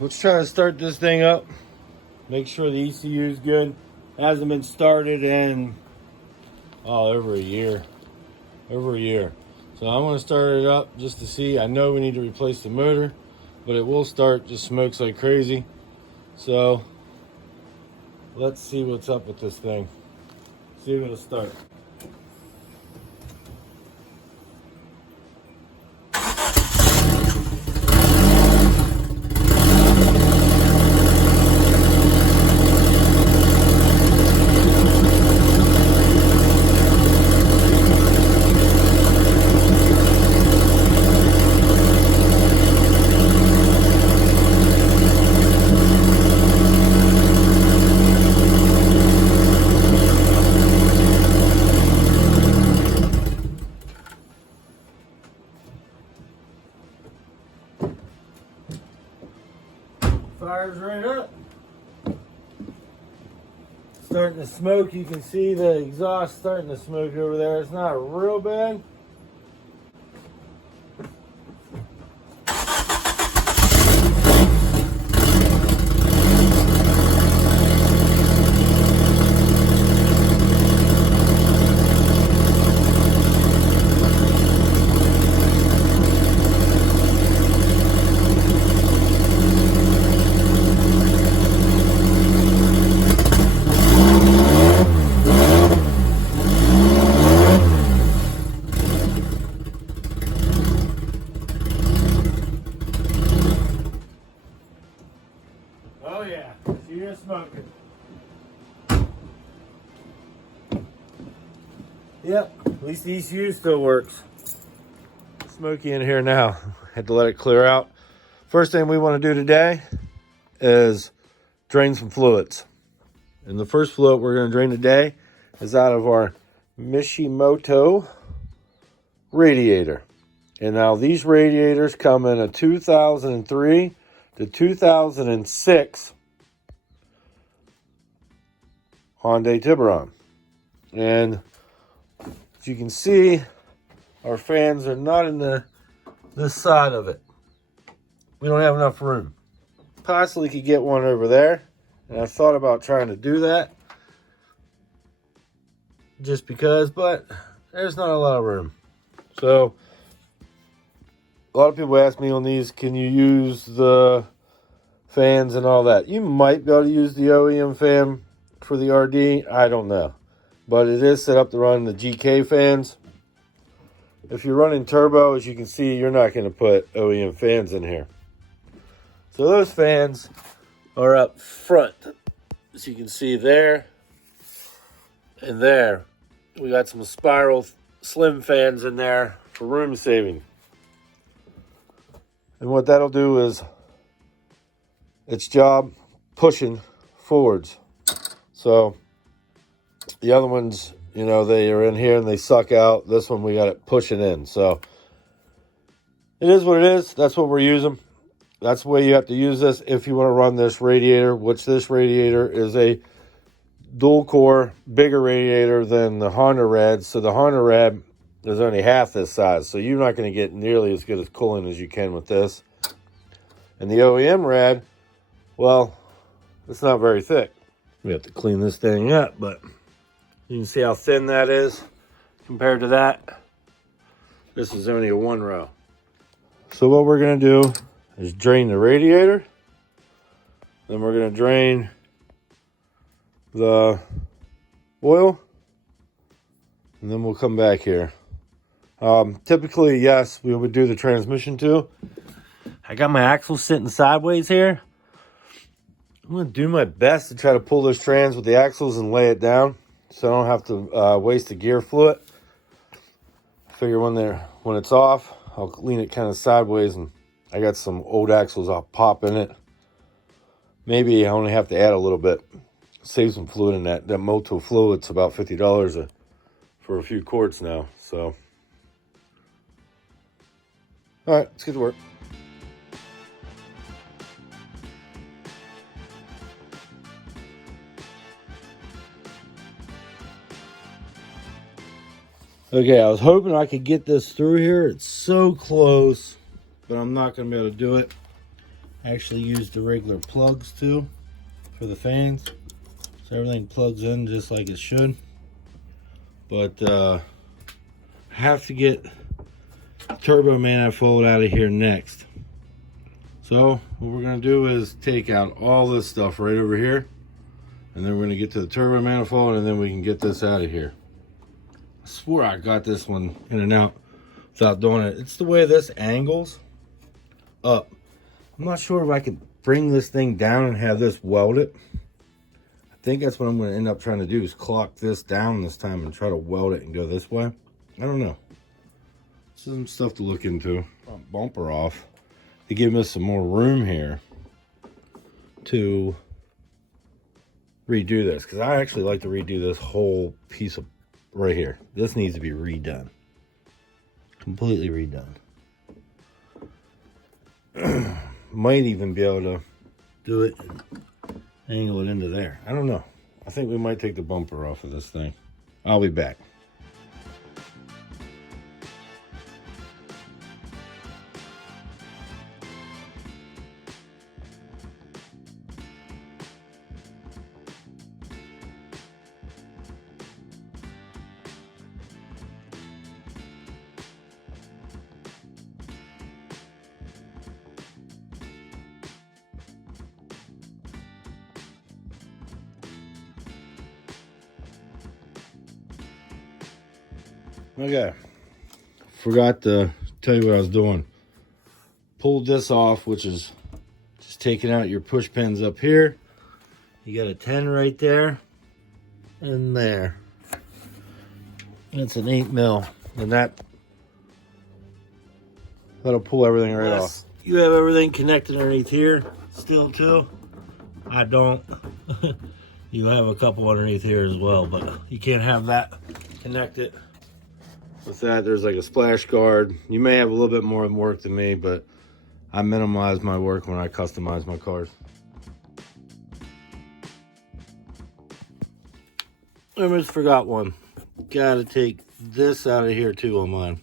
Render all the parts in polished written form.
let's try to start this thing up. Make sure the ECU is good. Hasn't been started in over a year. Over a year. So I'm going to start it up just to see. I know we need to replace the motor, but it will start. Just smokes like crazy. So let's see what's up with this thing. See if it'll start. Fires right up. Starting to smoke. You can see the exhaust starting to smoke over there. It's not real bad. Oh yeah, see you're smoking. Yep, at least the ECU still works. Smoky in here now. Had to let it clear out. First thing we want to do today is drain some fluids. And the first fluid we're going to drain today is out of our Mishimoto radiator. And now these radiators come in a 2003 to 2006 Hyundai Tiburon. And as you can see, our fans are not in this side of it. We don't have enough room. Possibly could get one over there. And I thought about trying to do that. Just because, but there's not a lot of room. So, a lot of people ask me on these, can you use the fans and all that? You might be able to use the OEM fan for the RD. I don't know. But it is set up to run the GK fans. If you're running turbo, as you can see, you're not going to put OEM fans in here. So those fans are up front. As you can see there and there. We got some spiral slim fans in there for room saving. And what that'll do is its job pushing forwards. So the other ones, you know, they are in here and they suck out. This one we got it pushing in. So it is what it is. That's what we're using. That's the way you have to use this if you want to run this radiator, which this radiator is a dual core, bigger radiator than the Honda Rad. So the Honda Rad is only half this size. So you're not going to get nearly as good as cooling as you can with this. And the OEM Rad, well, it's not very thick. We have to clean this thing up, but you can see how thin that is compared to that. This is only a one row. So what we're going to do is drain the radiator. Then we're going to drain the oil. And then we'll come back here. Typically, yes, we would do the transmission too. I got my axle sitting sideways here. I'm going to do my best to try to pull this trans with the axles and lay it down so I don't have to waste the gear fluid. I figure when it's off, I'll lean it kind of sideways, and I got some old axles I'll pop in it. Maybe I only have to add a little bit. Save some fluid in that. That Moto fluid's about $50 for a few quarts now. So, all right, let's get to work. Okay, I was hoping I could get this through here. It's so close, but I'm not going to be able to do it. I actually use the regular plugs too for the fans, so everything plugs in just like it should. But I have to get turbo manifold out of here next. So what we're going to do is take out all this stuff right over here, and then we're going to get to the turbo manifold, and then we can get this out of here. I swore I got this one in and out without doing it. It's the way this angles up. I'm not sure if I can bring this thing down and have this welded. I think that's what I'm going to end up trying to do, is clock this down this time and try to weld it and go this way. I don't know. This is some stuff to look into. Front bumper off to give us some more room here to redo this, because I actually like to redo this whole piece of right here. This needs to be redone, completely redone. Might even be able to do it, angle it into there. I don't know. I think we might take the bumper off of this thing. I'll be back. Okay, forgot to tell you what I was doing. Pulled this off, which is just taking out your push pins up here. You got a 10 right there and there. That's an 8mm, and that'll pull everything right off. You have everything connected underneath here still too. I don't. You have a couple underneath here as well, but you can't have that connected. With that, there's like a splash guard. You may have a little bit more work than me, but I minimize my work when I customize my cars. I almost forgot one. Gotta take this out of here too on mine.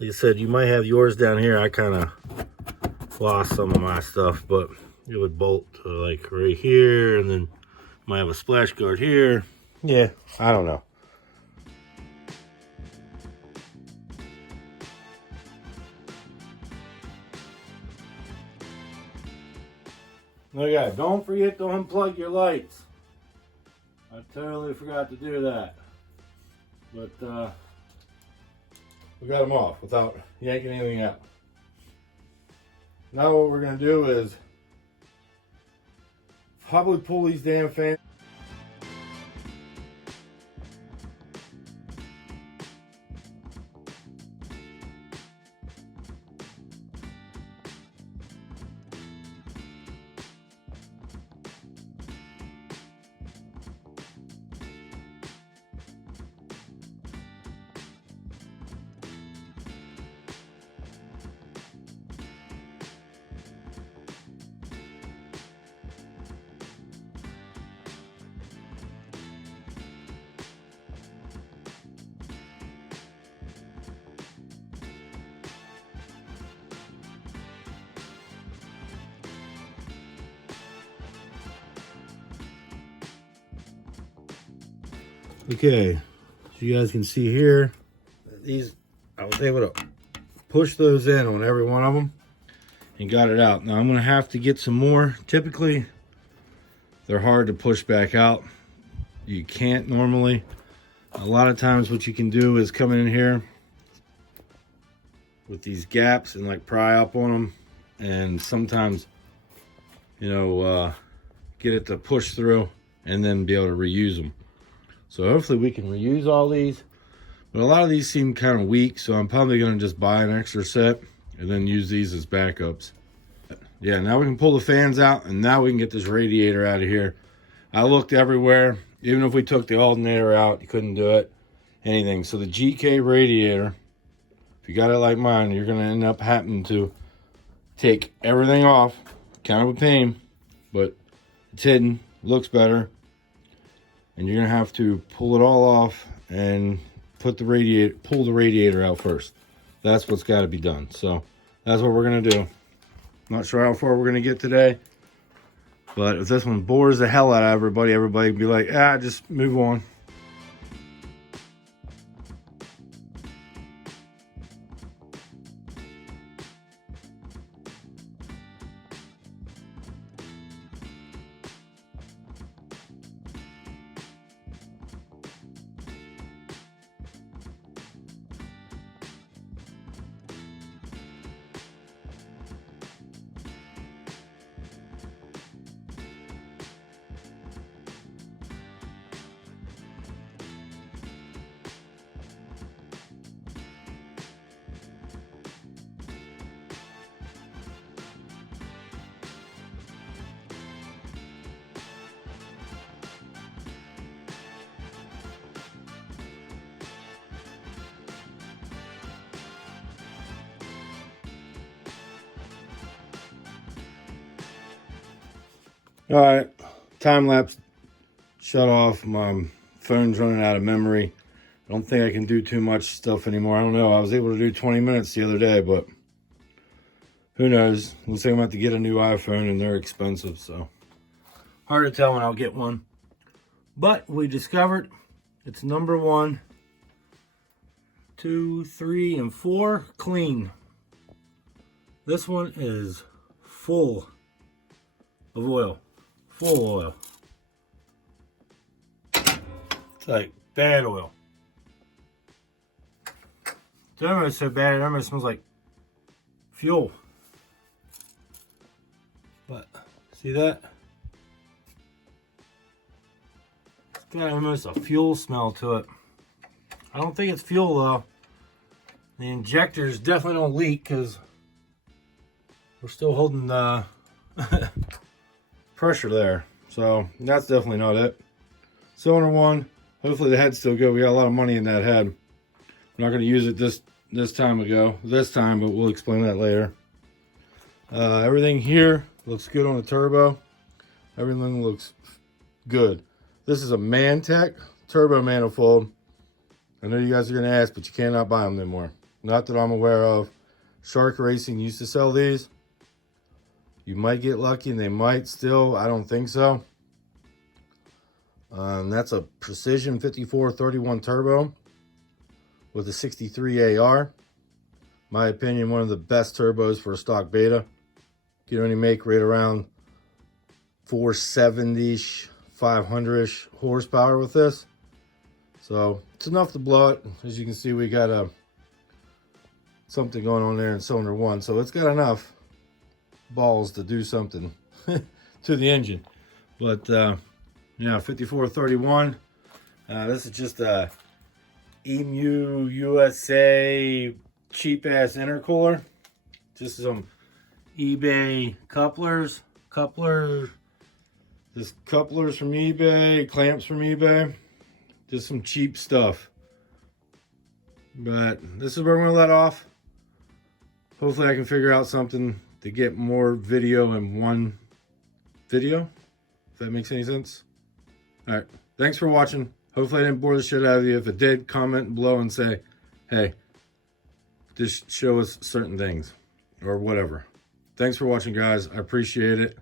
Like I said, you might have yours down here. I kind of lost some of my stuff, but it would bolt to like right here, and then might have a splash guard here. Yeah, I don't know. Okay, don't forget to unplug your lights. I totally forgot to do that. But we got them off without yanking anything out. Now what we're going to do is probably pull these damn fans. Okay, so you guys can see here, these, I was able to push those in on every one of them and got it out. Now I'm going to have to get some more. Typically, they're hard to push back out. You can't normally. A lot of times what you can do is come in here with these gaps and like pry up on them, and sometimes, you know, get it to push through and then be able to reuse them. So hopefully we can reuse all these, but a lot of these seem kind of weak, so I'm probably going to just buy an extra set and then use these as backups. Yeah, now we can pull the fans out, and now we can get this radiator out of here. I looked everywhere. Even if we took the alternator out, you couldn't do it, anything. So the GK radiator, if you got it like mine, you're going to end up having to take everything off. Kind of a pain, but it's hidden, looks better. And you're gonna have to pull it all off and put the radiator, pull the radiator out first. That's what's got to be done. So that's what we're gonna do. Not sure how far we're going to get today. But if this one bores the hell out of everybody can be like, just move on. All right, time lapse shut off. My phone's running out of memory. I don't think I can do too much stuff anymore. I don't know. I was able to do 20 minutes the other day, but who knows? Looks like I'm about to get a new iPhone, and they're expensive, so hard to tell when I'll get one. But we discovered it's number 1, 2, 3, and 4 clean. This one is full of oil. Full oil. It's like bad oil. It's almost so bad it almost smells like fuel. But see that? It's got almost a fuel smell to it. I don't think it's fuel though. The injectors definitely don't leak because we're still holding the pressure there. So that's definitely not it. Cylinder 1, hopefully the head's still good. We got a lot of money in that head. I'm not going to use it this time, but we'll explain that later. Everything here looks good on the turbo. Everything looks good. This is a Mantech turbo manifold. I know you guys are going to ask, but you cannot buy them anymore. Not that I'm aware of. Shark Racing used to sell these. You might get lucky and they might still. I don't think so. That's a Precision 5431 turbo with a 63 AR. My opinion, one of the best turbos for a stock beta. You can only make right around 470-ish, 500-ish horsepower with this. So it's enough to blow it. As you can see, we got something going on there in cylinder 1. So it's got enough balls to do something to the engine. But yeah, 5431. This is just a EMU USA cheap ass intercooler. Just some eBay couplers. Just couplers from eBay, clamps from eBay. Just some cheap stuff. But this is where I'm gonna let off. Hopefully I can figure out something to get more video in one video, if that makes any sense. All right, thanks for watching. Hopefully I didn't bore the shit out of you. If it did, comment below and say, hey, just show us certain things or whatever. Thanks for watching, guys. I appreciate it.